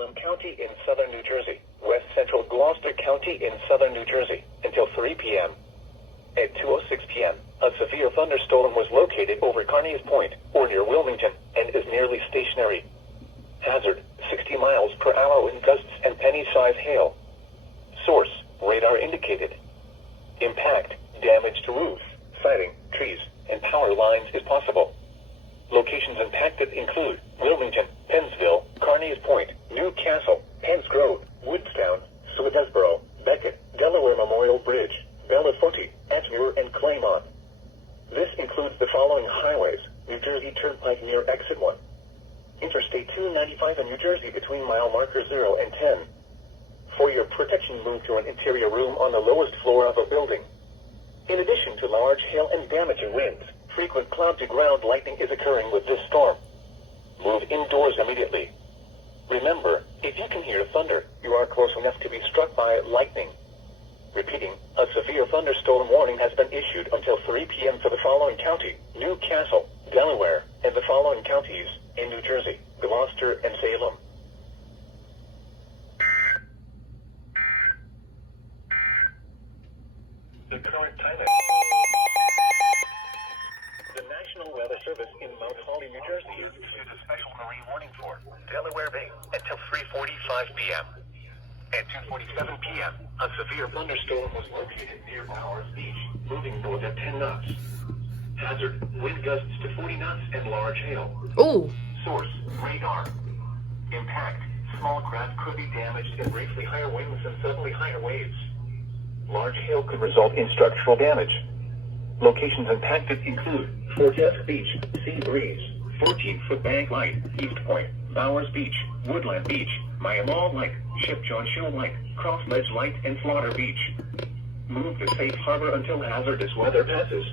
Salem County in southern New Jersey, west central Gloucester County in southern New Jersey, until 3 p.m. At 2:06 p.m., a severe thunderstorm was located over Carneys Point, or near Wilmington, and is nearly stationary. Hazard, 60 miles per hour wind gusts and penny-size hail. Source, radar indicated. Impact, damage to roofs, siding, trees, and power lines is possible. Locations impacted include Wilmington, Pennsville, Carneys Point, Newcastle, Penns Grove, Woodstown, Swedesboro, Beckett, Delaware Memorial Bridge, Bellefonte, Atmore, and Claymont. This includes the following highways: New Jersey Turnpike near Exit 1. Interstate 295 in New Jersey between mile markers 0 and 10. For your protection, move to an interior room on the lowest floor of a building. In addition to large hail and damaging winds, frequent cloud-to-ground lightning is occurring with this storm. Move indoors immediately. Remember, if you can hear thunder, you are close enough to be struck by lightning. Repeating, a severe thunderstorm warning has been issued until 3 p.m. for the following county: Newcastle, Delaware, and the following counties in New Jersey: Gloucester and Salem. The current time is... The National Weather Service in Mount Holly, New Jersey, issued a special marine warning for Delaware Bay until 3:45 p.m. At 2:47 p.m., a severe thunderstorm was located near Powers Beach, moving north at 10 knots. Hazard, wind gusts to 40 knots and large hail. Ooh. Source, radar. Impact, small craft could be damaged and briefly higher winds and suddenly higher waves. Large hail could result in structural damage. Locations impacted include Fortesk Beach, Sea Breeze, 14-foot Bank Light, East Point, Bowers Beach, Woodland Beach, Miami Lake, Ship John Show Lake, Cross Ledge Light, and Slaughter Beach. Move to safe harbor until hazardous weather passes.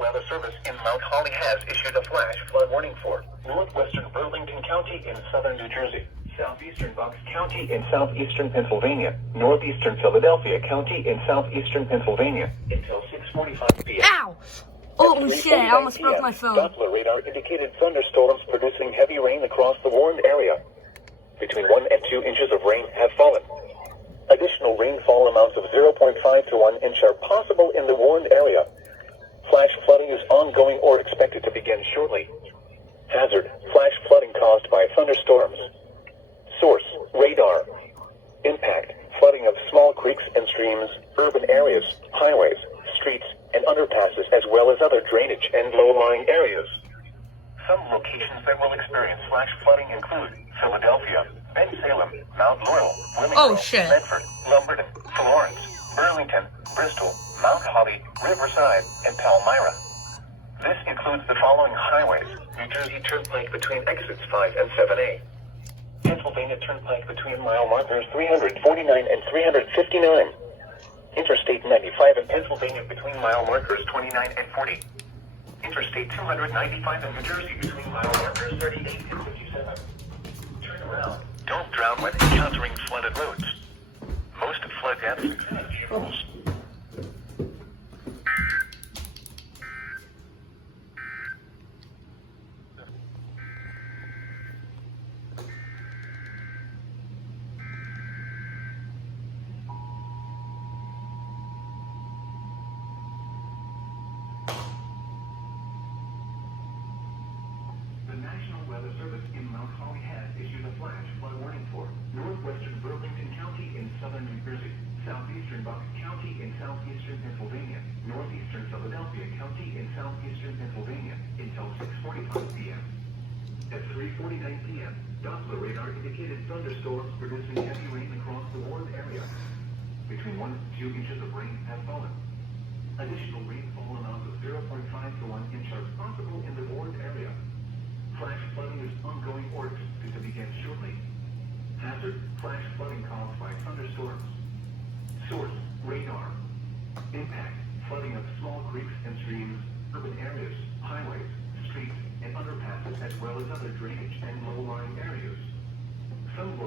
Weather Service in Mount Holly has issued a flash flood warning for northwestern Burlington County in southern New Jersey, southeastern Bucks County in southeastern Pennsylvania, northeastern Philadelphia County in southeastern Pennsylvania until 6:45 p.m. Ow! Oh shit, I almost broke my phone. Doppler radar indicated thunderstorms producing heavy rain across the warned area. Between 1 and 2 inches of rain have fallen. Additional rainfall amounts of 0.5 to 1 inch are possible in the warned area. Flash flooding is ongoing or expected to begin shortly. Hazard, flash flooding caused by thunderstorms. Source, radar. Impact, flooding of small creeks and streams, urban areas, highways, streets, and underpasses, as well as other drainage and low-lying areas. Some locations that will experience flash flooding include Philadelphia, Salem, Mount Laurel, Wilmington, Medford, Lumberton, Florence, Burlington, Bristol, Mount Holly, Riverside, and Palmyra. This includes the following highways: New Jersey Turnpike between exits 5 and 7A. Pennsylvania Turnpike between mile markers 349 and 359. Interstate 95 in Pennsylvania between mile markers 29 and 40. Interstate 295 in New Jersey between mile markers 38 and 57. Turn around. Don't drown when encountering flooded roads. Most flood deaths have funerals. The National Weather Service in Mount Holly has issued a flash flood warning for northwestern Burlington County in southern New Jersey, southeastern Bucks County in southeastern Pennsylvania, northeastern Philadelphia County in southeastern Pennsylvania until 6:45 p.m. At 3:49 p.m., Doppler radar indicated thunderstorms producing heavy rain across the warned area. Between 1 and 2 inches of rain have fallen. Additional rainfall amounts of 0.5 to 1 inch are possible in the warned area. Flash flooding is ongoing or expected to begin shortly. Hazard, flash flooding caused by thunderstorms. Source, radar. Impact, flooding of small creeks and streams, urban areas, highways, streets, and underpasses, as well as other drainage and low-lying areas.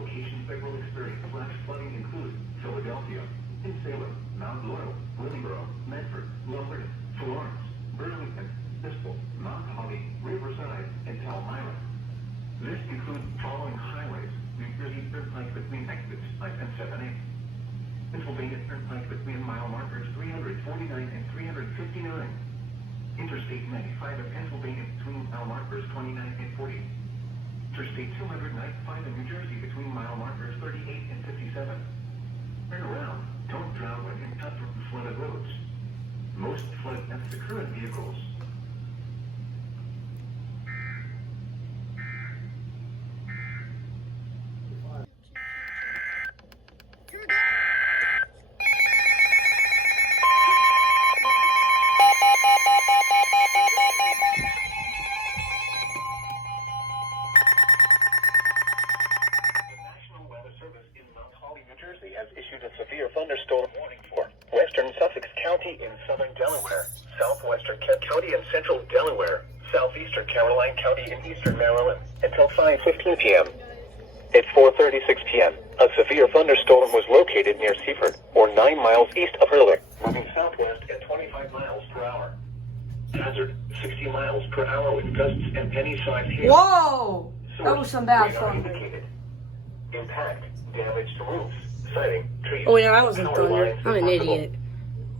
locations that will experience flash flooding include Philadelphia, in Salem, Mount Laurel, Willingboro, Medford, Lombard, Florence, Burlington, Bristol, Mount Holly, Riverside, and Palmyra. This includes following highways: New Jersey Turnpike between exits 5 and 7A. Pennsylvania Turnpike between mile markers 349 and 359. Interstate 95 in Pennsylvania between mile markers 29 and 40. Interstate 295 in New Jersey between mile markers 38 and 57. Turn around. Don't drown when encountered from flooded roads. Most flood deaths occur in vehicles. Has issued a severe thunderstorm warning for western Sussex County in southern Delaware, southwestern Kent County in central Delaware, southeastern Caroline County in eastern Maryland until 5:15 p.m. At 4:36 p.m., a severe thunderstorm was located near Seaford, or 9 miles east of Hurley, moving southwest at 25 miles per hour. Hazard, 60 miles per hour with gusts and penny-sized hail. Whoa! That was some bad fun. Impact, damage to roofs. Sighting, trees, Oh yeah, that wasn't thunder. I'm an idiot.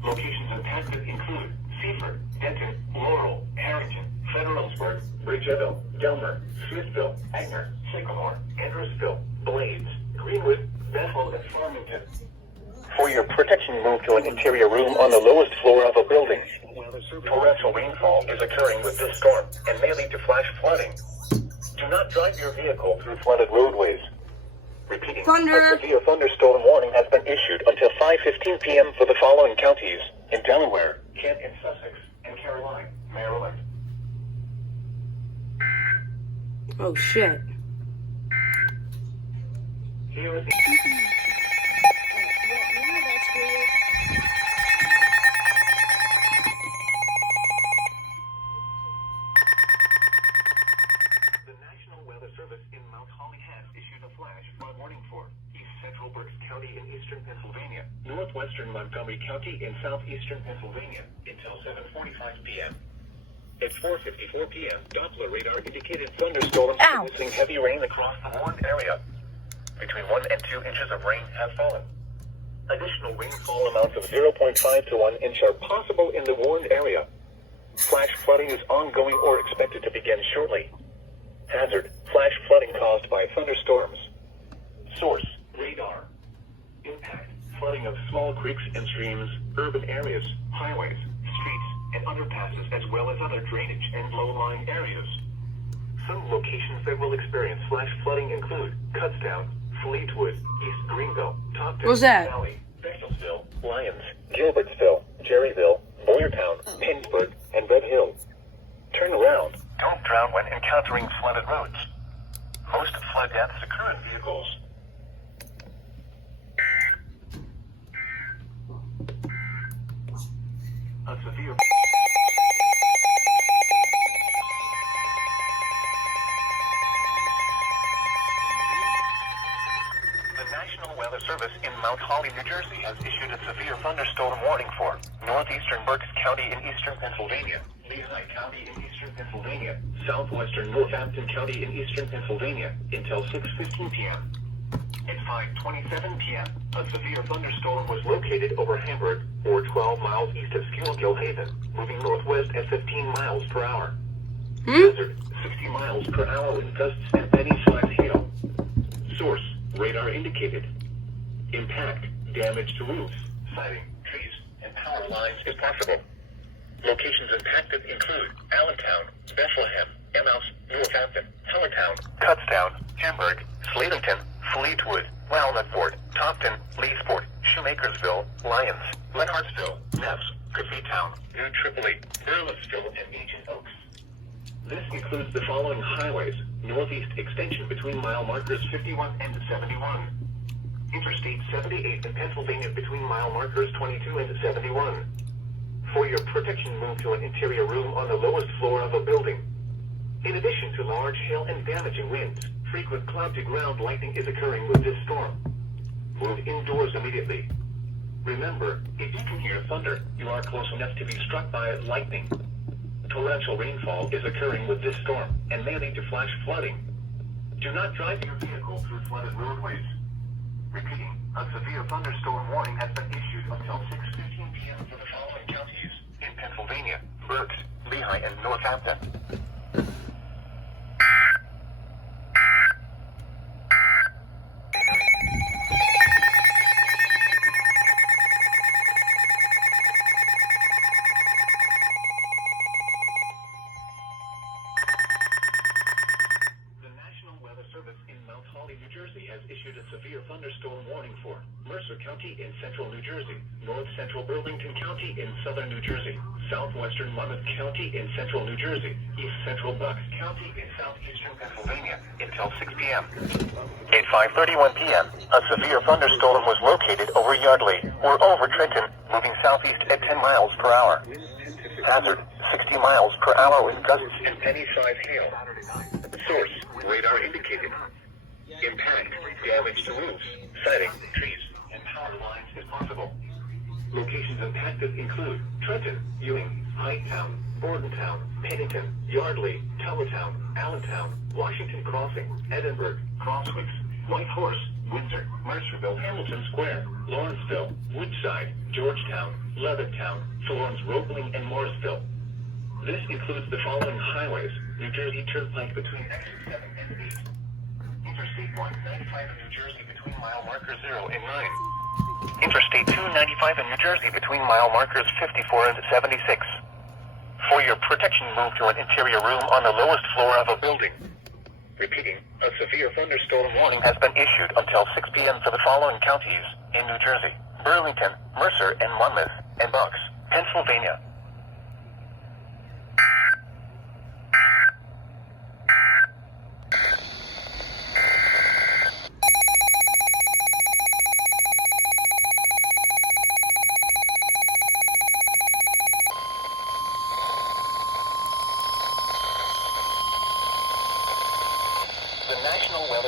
Locations impacted include Seaford, Denton, Laurel, Harrington, Federalsburg, Bridgeville, Delmer, Smithville, Agner, Sycamore, Andrewsville, Blades, Greenwood, Bethel, and Farmington. For your protection, move to an interior room on the lowest floor of a building. Torrential rainfall is occurring with this storm and may lead to flash flooding. Do not drive your vehicle through flooded roadways. Repeating, Thunder. a severe thunderstorm warning has been issued until 5:15 p.m. for the following counties in Delaware, Kent and Sussex, and Caroline, Maryland. Oh shit. Here is the... Service in Mount Holly has issued a flash flood warning for East Central Berks County in eastern Pennsylvania, northwestern Montgomery County in southeastern Pennsylvania until 7:45 p.m. At 4:54 p.m., Doppler radar indicated thunderstorms producing heavy rain across the warned area. Between 1 and 2 inches of rain have fallen. Additional rainfall amounts of 0.5 to 1 inch are possible in the warned area. Flash flooding is ongoing or expected to begin shortly. Hazard, flash flooding caused by thunderstorms. Source, radar. Impact, flooding of small creeks and streams, urban areas, highways, streets, and underpasses, as well as other drainage and low-lying areas. Some locations that will experience flash flooding include Kutztown, Fleetwood, East Greenville, Topton, What's that? Valley, Bechtelsville, Lyons, Gilbertsville, Jerryville, Boyertown, Pittsburgh, and Red Hill. Turn around. Don't drown when encountering flooded roads. Most flood deaths occur in vehicles. A severe... The National Weather Service in Mount Holly, New Jersey has issued a severe thunderstorm warning for northeastern Berks County in eastern Pennsylvania, Lehigh County in eastern Pennsylvania, southwestern Northampton County in eastern Pennsylvania until 6:15 p.m. At 5:27 p.m., a severe thunderstorm was located over Hamburg, or 12 miles east of Schuylkill Haven, moving northwest at 15 miles per hour. Hazard, 60 miles per hour with gusts and penny-sized hail. Source, radar indicated. Impact, damage to roofs, siding, trees, and power lines is possible. Locations impacted include Allentown, Bethlehem, Emmaus, Northampton, Hellertown, Kutztown, Hamburg, Slatington, Fleetwood, Walnutford, Topton, Leesport, Shoemakersville, Lyons, Lenhartsville, Neves, Graffitown, New Tripoli, Burlesville, and Ancient Oaks. This includes the following highways: northeast extension between mile markers 51 and 71. Interstate 78 in Pennsylvania between mile markers 22 and 71. For your protection, move to an interior room on the lowest floor of a building. In addition to large hail and damaging winds, frequent cloud-to-ground lightning is occurring with this storm. Move indoors immediately. Remember, if you can hear thunder, you are close enough to be struck by lightning. Torrential rainfall is occurring with this storm and may lead to flash flooding. Do not drive your vehicle through flooded roadways. Repeating, a severe thunderstorm warning has been issued until 6:15 p.m. for the following counties in Pennsylvania: Berks, Lehigh, and Northampton. New Jersey has issued a severe thunderstorm warning for Mercer County in central New Jersey, north central Burlington County in southern New Jersey, southwestern Monmouth County in central New Jersey, east central Bucks County in southeastern Pennsylvania until 6 p.m. At 5:31 p.m., a severe thunderstorm was located over Yardley or over Trenton, moving southeast at 10 miles per hour. Hazard, 60 miles per hour with gusts and penny-sized hail. Source, radar indicated. Impact, damage to roofs, siding, trees, and power lines is possible. Locations impacted include Trenton, Ewing, Highttown, Bordentown, Pennington, Yardley, Towertown, Allentown, Washington Crossing, Edinburgh, Crosswicks, Whitehorse, Windsor, Mercerville, Hamilton Square, Lawrenceville, Woodside, Georgetown, Levittown, Florence, Roebling, and Morrisville. This includes the following highways: New Jersey Turnpike between exit 7 and 8. Interstate 195 in New Jersey between mile markers 0 and 9. Interstate 295 in New Jersey between mile markers 54 and 76. For your protection, move to an interior room on the lowest floor of a building. Repeating, a severe thunderstorm warning has been issued until 6 p.m. for the following counties in New Jersey: Burlington, Mercer, and Monmouth, and Bucks, Pennsylvania.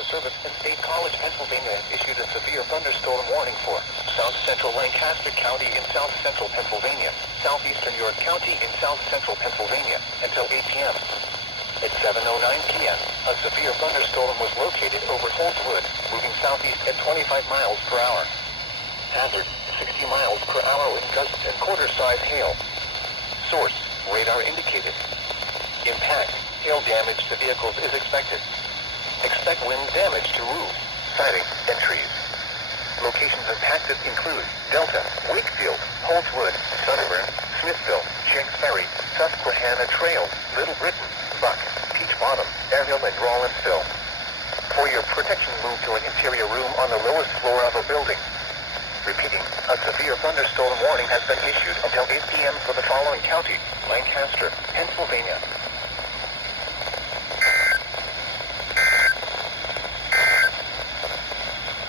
Service in State College, Pennsylvania has issued a severe thunderstorm warning for South Central Lancaster County in South Central Pennsylvania, Southeastern York County in South Central Pennsylvania until 8 p.m. At 7:09 p.m., a severe thunderstorm was located over Holtwood, moving southeast at 25 miles per hour. Hazard, 60 miles per hour with gusts and quarter-size hail. Source, radar indicated. Impact, hail damage to vehicles is expected. Expect wind damage to roofs, siding, and trees. Locations impacted include Delta, Wakefield, Holtwood, Sunburn, Smithville, Shanks Ferry, Susquehanna Trail, Little Britain, Buck, Peach Bottom, Airhill, and Rawlinsville. For your protection, move to an interior room on the lowest floor of a building. Repeating, a severe thunderstorm warning has been issued until 8 p.m. for the following counties: Lancaster, Pennsylvania.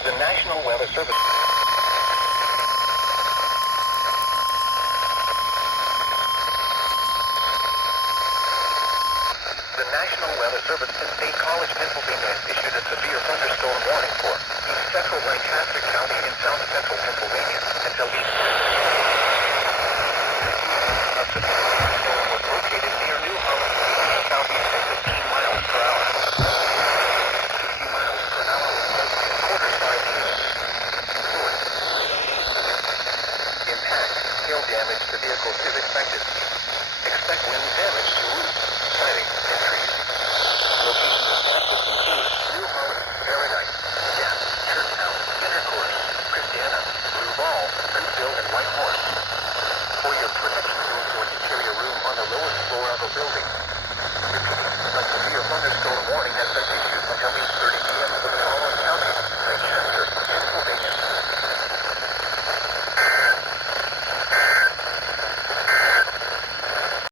The National Weather Service